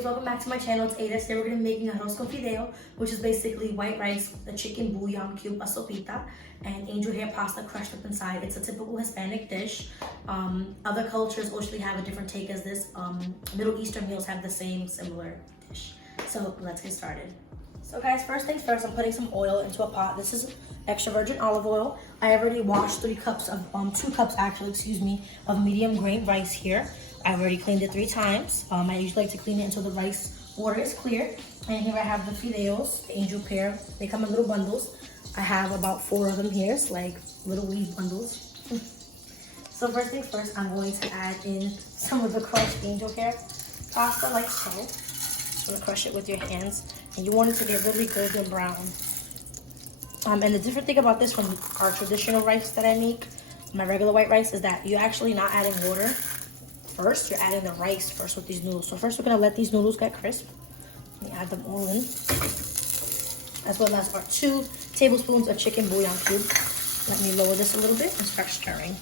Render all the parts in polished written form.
babes, welcome back to my channel. It's Ada. Today we're going to be making arroz con fideo, which is basically white rice, a chicken bouillon cube, a sopita, and angel hair pasta crushed up inside. It's a typical Hispanic dish. Other cultures usually have a different take as this. Middle Eastern meals have the same similar dish. So let's get started. So guys, first things first, I'm putting some oil into a pot. This is extra virgin olive oil. I already washed 2 cups of medium grain rice here. I've already cleaned it 3 times. I usually like to clean it until the rice water is clear. And here I have the fideos, the angel pear. They come in little bundles. I have about 4 of them here. It's like little weed bundles. So first things first, I'm going to add in some of the crushed angel hair pasta like so. I'm gonna crush it with your hands. And you want it to get really golden brown. And the different thing about this from our traditional rice that I make, my regular white rice, is that you're actually not adding water first. You're adding the rice first with these noodles. So first we're gonna let these noodles get crisp. Let me add them all in. As well as our 2 tablespoons of chicken bouillon cube. Let me lower this a little bit and start stirring.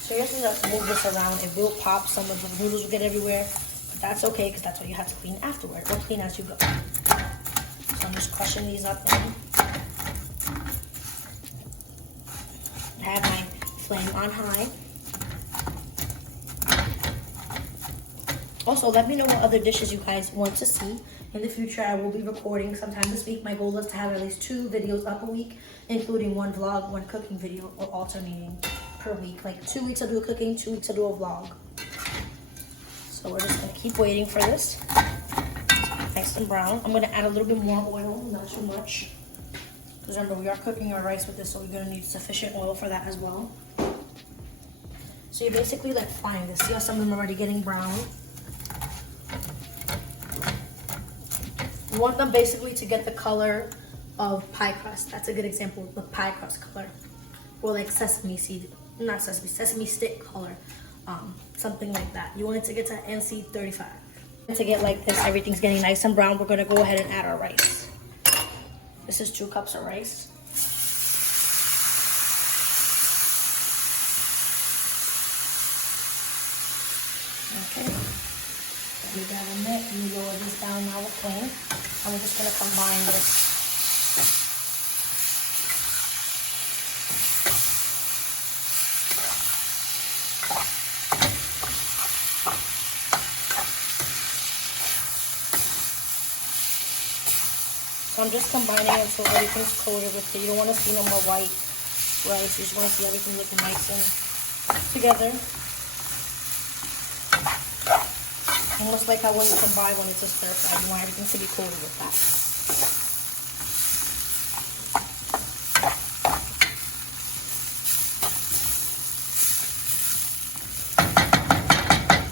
So you're just gonna move this around. It will pop. Some of the noodles will get everywhere. But that's okay, because that's what you have to clean afterward. Or clean as you go. So I'm just crushing these up in. I have my flame on high. Also, let me know what other dishes you guys want to see. In the future, I will be recording sometime this week. My goal is to have at least 2 videos up a week, including 1 vlog, 1 cooking video, or alternating per week. Like 2 weeks I'll do a cooking, 2 weeks I'll do a vlog. So we're just gonna keep waiting for this. Nice and brown. I'm gonna add a little bit more oil, not too much. Because remember, we are cooking our rice with this, so we're gonna need sufficient oil for that as well. So you're basically like frying this. See how some of them are already getting brown? You want them basically to get the color of pie crust. That's a good example of the pie crust color. Or like sesame seed, not sesame stick color. Something like that. You want it to get to NC 35. To get like this, everything's getting nice and brown, we're gonna go ahead and add our rice. This is 2 cups of rice. Okay. Let me grab a mitt. Let me lower this down now with flame. And we're just gonna combine this. So I'm just combining it so everything's coated with it. You don't want to see no more white rice. You just want to see everything looking nice and together. Almost like how when you combine when it's a stir fry. You want everything to be coated with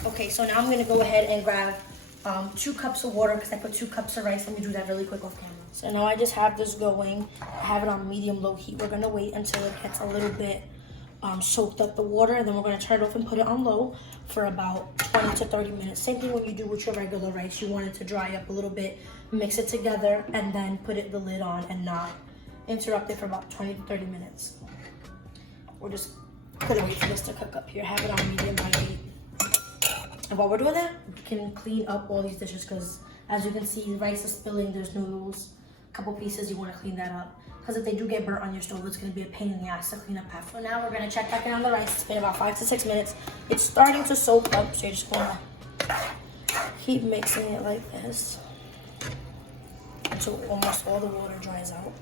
that. Okay, so now I'm going to go ahead and grab 2 cups of water because I put 2 cups of rice. Let me do that really quick off camera. So now I just have this going. I have it on medium-low heat. We're going to wait until it gets a little bit soaked up the water, and then we're going to turn it off and put it on low for about 20 to 30 minutes. Same thing when you do with your regular rice. You want it to dry up a little bit, mix it together, and then put the lid on and not interrupt it for about 20 to 30 minutes. We're just going to wait for this to cook up here. Have it on medium high heat. And while we're doing that, we can clean up all these dishes because as you can see, the rice is spilling, there's noodles, a couple pieces, you want to clean that up. Because if they do get burnt on your stove, it's going to be a pain in the ass to clean up after. So now we're going to check back in on the rice. It's been about 5 to 6 minutes. It's starting to soak up, so you're just going to keep mixing it like this until almost all the water dries out.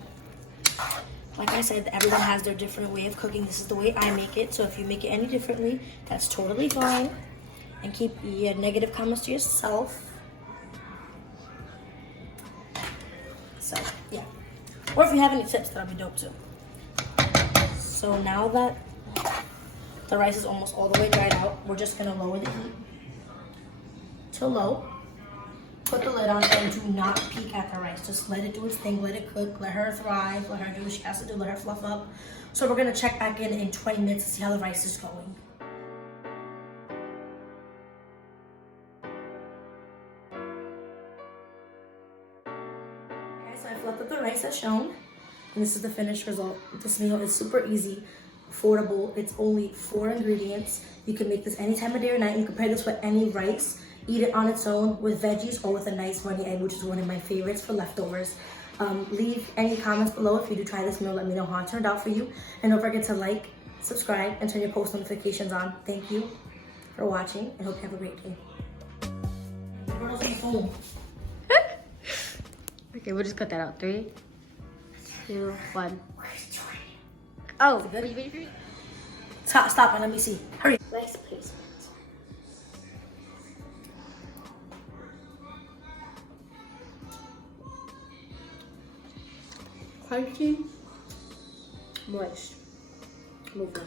Like I said, everyone has their different way of cooking. This is the way I make it, so if you make it any differently, that's totally fine. And keep your negative comments to yourself. So, yeah. Or if you have any tips, that'll be dope too. So now that the rice is almost all the way dried out, we're just gonna lower the heat to low. Put the lid on and do not peek at the rice. Just let it do its thing, let it cook, let her thrive, let her do what she has to do, let her fluff up. So we're gonna check back in 20 minutes to see how the rice is going. So I fluffed up the rice as shown, and this is the finished result. This meal is super easy, affordable. It's only 4 ingredients. You can make this any time of day or night. You can pair this with any rice. Eat it on its own with veggies or with a nice runny egg, which is one of my favorites for leftovers. Leave any comments below if you do try this meal. Let me know how it turned out for you. And don't forget to like, subscribe, and turn your post notifications on. Thank you for watching, and hope you have a great day. Okay, we'll just cut that out. 3, 2, 1. Oh, wait. Stop and let me see. Hurry. Rice placement. Crunchy, moist. Move on.